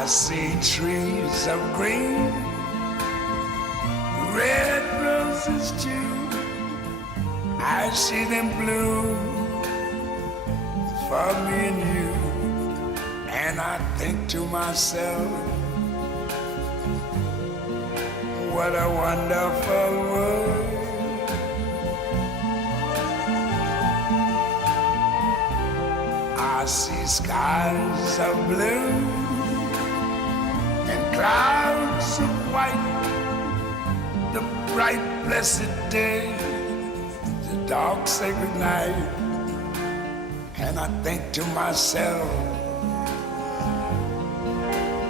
I see trees of green, red roses too. I see them bloom for me and you. And I think to myself, what a wonderful world. I see skies of blue and clouds of white, the bright blessed day, the dark sacred night. And I think to myself,